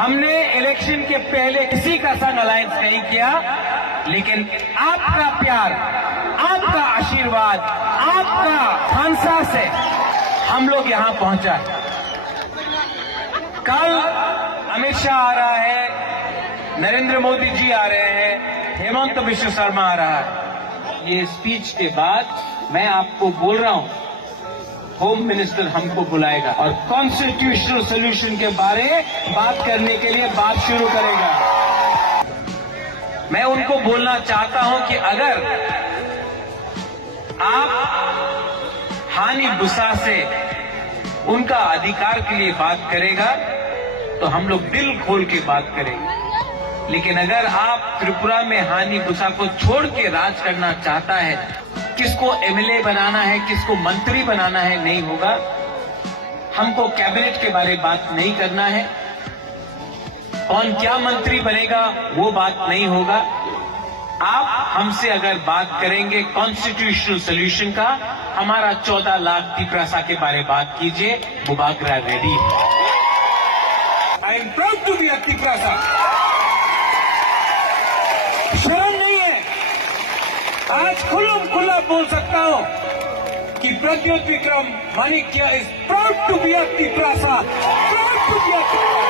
हमने इलेक्शन के पहले किसी का संग अलायंस नहीं किया, लेकिन आपका प्यार, आपका आशीर्वाद, आपका खानसा से हम लोग यहां पहुंचा। कल अमित शाह आ रहा है, नरेंद्र मोदी जी आ रहे हैं, हेमंत बिश्व शर्मा आ रहा है। ये स्पीच के बाद मैं आपको बोल रहा हूं, होम मिनिस्टर हमको बुलाएगा और कॉन्स्टिट्यूशनल सोल्यूशन के बारे में बात करने के लिए बात शुरू करेगा। मैं उनको बोलना चाहता हूं कि अगर आप हानि बुसा से उनका अधिकार के लिए बात करेगा तो हम लोग दिल खोल के बात करेंगे, लेकिन अगर आप त्रिपुरा में हानि बुसा को छोड़ के राज करना चाहता है, किसको एमएलए बनाना है, किसको मंत्री बनाना है, नहीं होगा। हमको कैबिनेट के बारे में बात नहीं करना है, कौन क्या मंत्री बनेगा वो बात नहीं होगा। आप हमसे अगर बात करेंगे कॉन्स्टिट्यूशनल सोल्यूशन का, हमारा 14 लाख तिपरासा के बारे में बात कीजिए, मुबाकरा रेडी है। I am proud to be a Tiprasa. शर्म नहीं है, आज खुला बोल सकता हूं कि Pradyot Vikram Manikya is proud to be a Tiprasa, proud to be a Tiprasa.